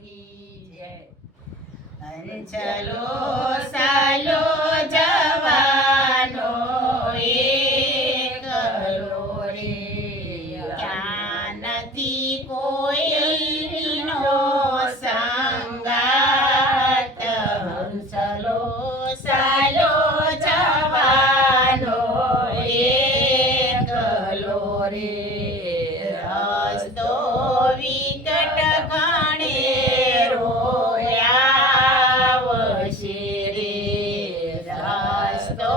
કી જય। અંચલો સાલો જવાનો એકલો રે, ક્યાં નથી કોઈનો સંગાત। હંસલો સાલો જવાનો એકલો રે, રસ્તો વિકટ ગણે રોયા વશે રે, રસ્તો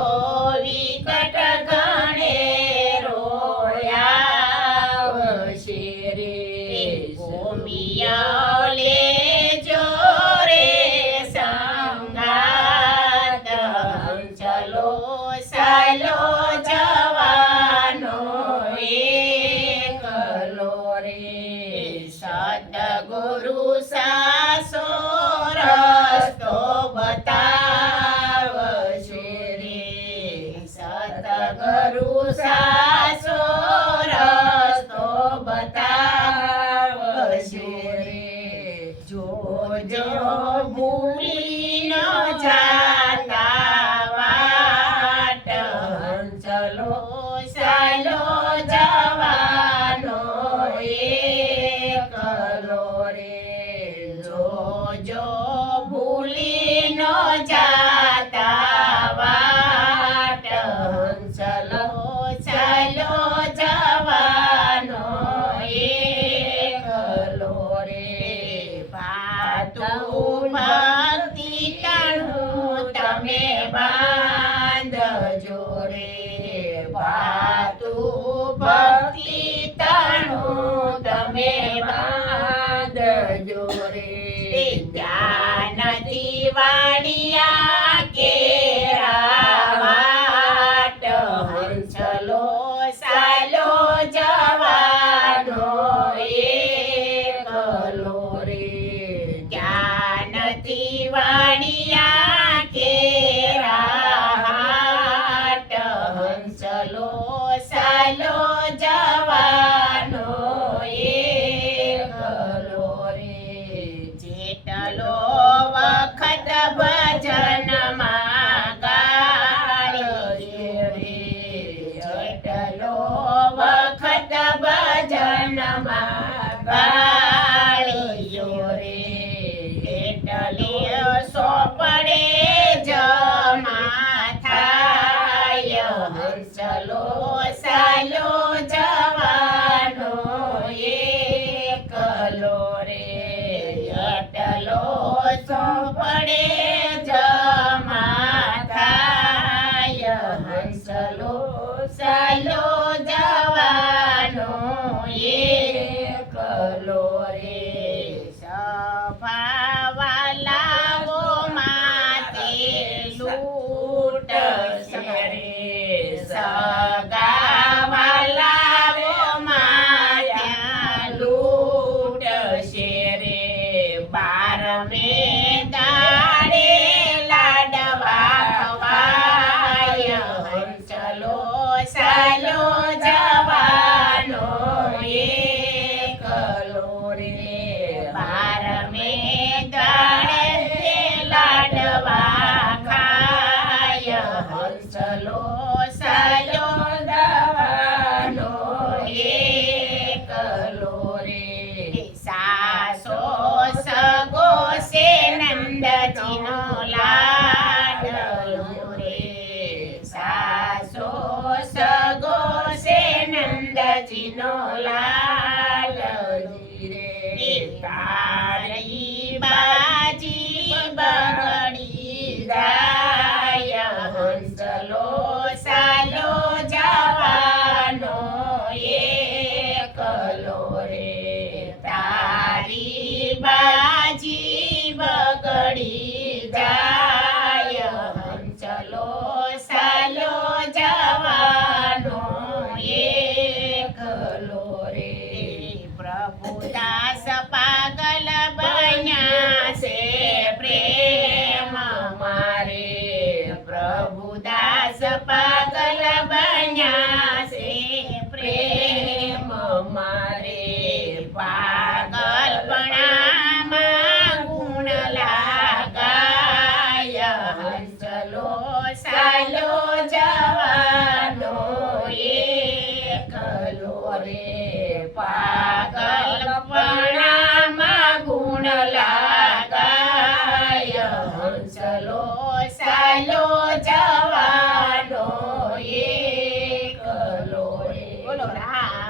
વિકટ ગણે રોયા વશે રે, ભૂમિયા લેજો રે સંગાત। હંસલો સાલો જવાનો એકલો રે, સદગુરુ સાસો રસ્તો બતાવશે રે, સદગુરુ સાસો રસ્તો બતાવશે રે, જોજો ભૂલી ન જાતા વાટ। હંસલો સાલો જવાનો એકલો રે, જોજો ભૂલી ન જાતા વાટ। હંસલો સાલો જવાનો એકલો રે, ભાતું ભક્તિ ટાણું તમે બાંધજો રે, ભાતું ભક્તિ ટાણું તમે બાંધજો રે, જ્ઞાનથી વાણિયા કેરા વાટ। હંસલો સાલો જવાનો એકલો રે, જ્ઞાનથી વાણિયા કેરા હાટ। હંસલો સાલો જવાનો એકલો રે, જેટલો વખત ભજનમાં ગાળીએ રે, જેટલો વખત ભજનમાં ગાળીયો રે, એટલી સોપડે જમા થાય। હંસલો સાલો જવાનો એકલો રે, એટલો સોપડે જમા થાય। હંસલો સાલો જવાનો એકલો રે, સભાવાલાઓ માથે લૂંટશે રે, સગાવાલાઓ માથે લૂંટશે રે, 12મે દાડે લાડવા ખવાય। હંસલો સાલો જવાનો એકલો રે, 12મે દાડે લાડવા ખાય। હંસલો સાલો જવાનો એકલો રે, સાસો સગો સે નંદજીનો લાડલો રે, સાસો સગો સે નંદજીનો લાલજી રે, તાળી બાજી બગડી જાય। હંસલો સાલો જવાનો એકલો રે, તાળી બાજી બગડી જાય। હંસલો સાલો જવાનો એકલો રે, પ્રભુદાસ પાગલ હાલો